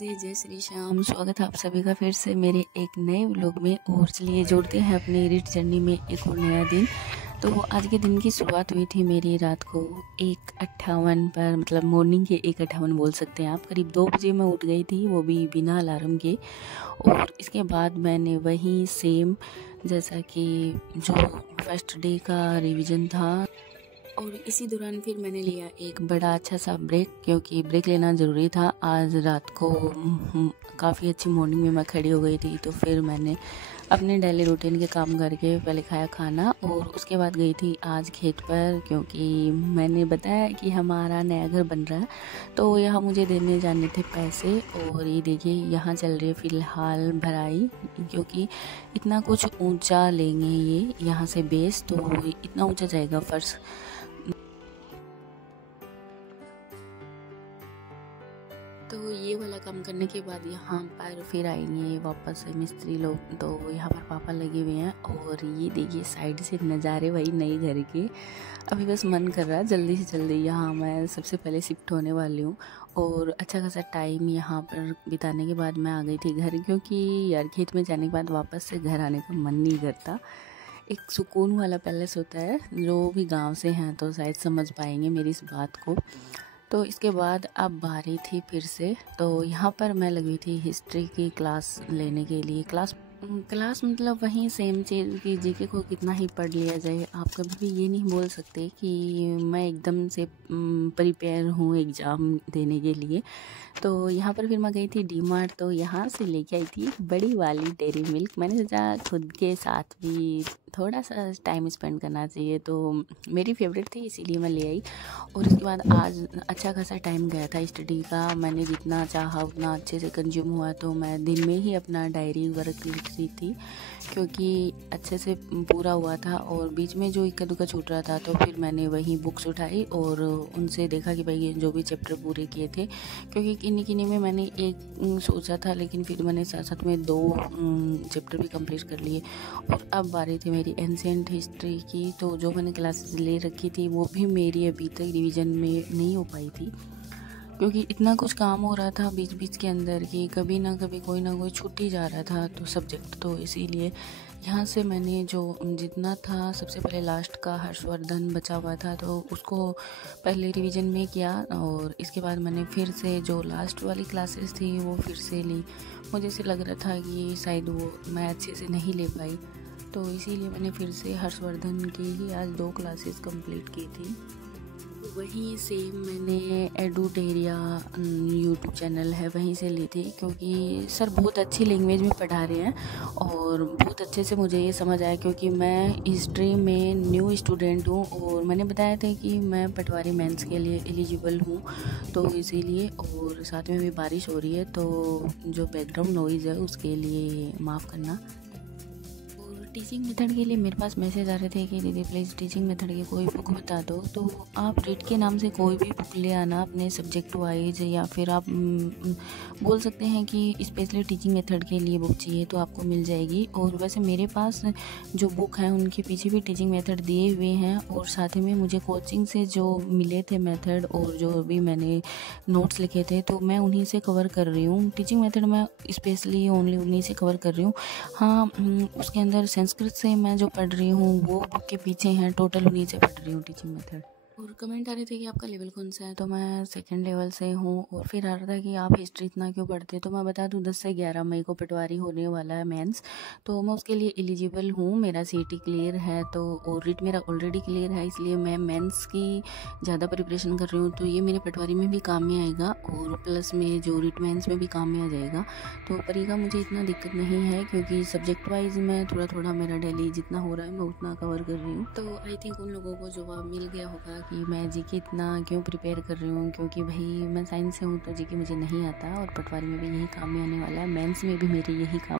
राधे, जय श्री श्याम। स्वागत है आप सभी का फिर से मेरे एक नए व्लॉग में। और चलिए जोड़ते हैं अपनी रीड जर्नी में एक और नया दिन। तो आज के दिन की शुरुआत हुई थी मेरी रात को 1:58 पर, मतलब मॉर्निंग के 1:58 बोल सकते हैं आप। करीब 2 बजे मैं उठ गई थी, वो भी बिना अलार्म के। और इसके बाद मैंने वही सेम जैसा कि जो फर्स्ट डे का रिवीजन था, और इसी दौरान फिर मैंने लिया एक बड़ा अच्छा सा ब्रेक, क्योंकि ब्रेक लेना ज़रूरी था। आज रात को काफ़ी अच्छी मॉर्निंग में मैं खड़ी हो गई थी। तो फिर मैंने अपने डेली रूटीन के काम करके पहले खाया खाना, और उसके बाद गई थी आज खेत पर, क्योंकि मैंने बताया कि हमारा नया घर बन रहा है। तो यहाँ मुझे देने जाने थे पैसे। और ये देखिए यहाँ चल रही है फ़िलहाल भराई, क्योंकि इतना कुछ ऊंचा लेंगे ये यहाँ से बेस, तो इतना ऊंचा जाएगा फर्श। तो ये वाला काम करने के बाद यहाँ पर फिर आएंगे वापस मिस्त्री लोग। तो यहाँ पर पापा लगे हुए हैं, और ये देखिए साइड से नज़ारे वही नए घर के। अभी बस मन कर रहा है जल्दी से जल्दी यहाँ मैं सबसे पहले शिफ्ट होने वाली हूँ। और अच्छा खासा टाइम यहाँ पर बिताने के बाद मैं आ गई थी घर, क्योंकि यार खेत में जाने के बाद वापस से घर आने का मन नहीं करता। एक सुकून वाला पैलेस होता है, जो भी गांव से हैं तो शायद समझ पाएंगे मेरी इस बात को। तो इसके बाद अब बारी थी फिर से। तो यहाँ पर मैं लगी थी हिस्ट्री की क्लास लेने के लिए। क्लास मतलब वहीं सेम चीज़ कि जीके को कितना ही पढ़ लिया जाए, आप कभी भी ये नहीं बोल सकते कि मैं एकदम से प्रिपेयर हूँ एग्ज़ाम देने के लिए। तो यहाँ पर फिर मैं गई थी डीमार्ट। तो यहाँ से लेके आई थी बड़ी वाली डेयरी मिल्क। मैंने सोचा खुद के साथ भी थोड़ा सा टाइम स्पेंड करना चाहिए, तो मेरी फेवरेट थी इसीलिए मैं ले आई। और उसके बाद आज अच्छा खासा टाइम गया था स्टडी का। मैंने जितना चाहा उतना अच्छे से कंज्यूम हुआ। तो मैं दिन में ही अपना डायरी वर्क लिख रही थी, क्योंकि अच्छे से पूरा हुआ था। और बीच में जो इक्का दुक्का छूट रहा था, तो फिर मैंने वही बुक्स उठाई और उनसे देखा कि भाई ये जो भी चैप्टर पूरे किए थे, क्योंकि किन्हीं में मैंने एक सोचा था, लेकिन फिर मैंने साथ साथ में 2 चैप्टर भी कंप्लीट कर लिए। और अब बारी थी मेरी एंशिएंट हिस्ट्री की। तो जो मैंने क्लासेस ले रखी थी वो भी मेरी अभी तक रिवीजन में नहीं हो पाई थी, क्योंकि इतना कुछ काम हो रहा था बीच बीच के अंदर कि कभी ना कभी कोई ना कोई छूट ही जा रहा था तो सब्जेक्ट। तो इसीलिए यहाँ से मैंने जो जितना था, सबसे पहले लास्ट का हर्षवर्धन बचा हुआ था तो उसको पहले रिवीजन में किया। और इसके बाद मैंने फिर से जो लास्ट वाली क्लासेस थी वो फिर से ली। मुझे ऐसे लग रहा था कि शायद वो मैं अच्छे से नहीं ले पाई, तो इसीलिए मैंने फिर से हर्षवर्धन की ही आज 2 क्लासेस कंप्लीट की थी। वहीं से मैंने एडुटेरिया यूट्यूब चैनल है वहीं से ली थी, क्योंकि सर बहुत अच्छी लैंग्वेज में पढ़ा रहे हैं और बहुत अच्छे से मुझे ये समझ आया, क्योंकि मैं हिस्ट्री में न्यू स्टूडेंट हूँ। और मैंने बताया था कि मैं पटवारी मेंस के लिए एलिजिबल हूँ, तो इसीलिए। और साथ में भी बारिश हो रही है, तो जो बैकग्राउंड नॉइज़ है उसके लिए माफ़ करना। टीचिंग मेथड के लिए मेरे पास मैसेज आ रहे थे कि दीदी प्लीज़ टीचिंग मेथड की कोई बुक बता दो। तो आप रीड के नाम से कोई भी बुक ले आना अपने सब्जेक्ट वाइज, या फिर आप बोल सकते हैं कि स्पेशली टीचिंग मेथड के लिए बुक चाहिए तो आपको मिल जाएगी। और वैसे मेरे पास जो बुक है उनके पीछे भी टीचिंग मेथड दिए हुए हैं, और साथ में मुझे कोचिंग से जो मिले थे मेथड और जो भी मैंने नोट्स लिखे थे तो मैं उन्हीं से कवर कर रही हूँ। टीचिंग मेथड मैं स्पेशली ओनली उन्हीं से कवर कर रही हूँ। हाँ, उसके अंदर संस्कृत से मैं जो पढ़ रही हूँ वो बुक के पीछे हैं, टोटल उन्हीं से पढ़ रही हूँ टीचिंग मेथड। और कमेंट आ रहे थे कि आपका लेवल कौन सा है, तो मैं 2nd लेवल से हूँ। और फिर आ रहा था कि आप हिस्ट्री इतना क्यों पढ़ते हैं, तो मैं बता दूँ 10 से 11 मई को पटवारी होने वाला है मेंस, तो मैं उसके लिए एलिजिबल हूँ। मेरा सीटी क्लियर है, तो और रीट मेरा ऑलरेडी क्लियर है, इसलिए मैं मेंस की ज़्यादा प्रिपरेशन कर रही हूँ। तो ये मेरे पटवारी में भी काम में आएगा, और प्लस में जो रीट मेंस में भी काम में आ जाएगा। तो परी का मुझे इतना दिक्कत नहीं है, क्योंकि सब्जेक्ट वाइज मैं थोड़ा थोड़ा मेरा डेली जितना हो रहा है मैं उतना कवर कर रही हूँ। तो आई थिंक उन लोगों को जवाब मिल गया होगा कि मैं जीके इतना क्यों प्रिपेयर कर रही हूँ, क्योंकि भाई मैं साइंस से हूँ तो जीके मुझे नहीं आता, और पटवारी में भी यही काम में आने वाला है, मेंस में भी मेरे यही काम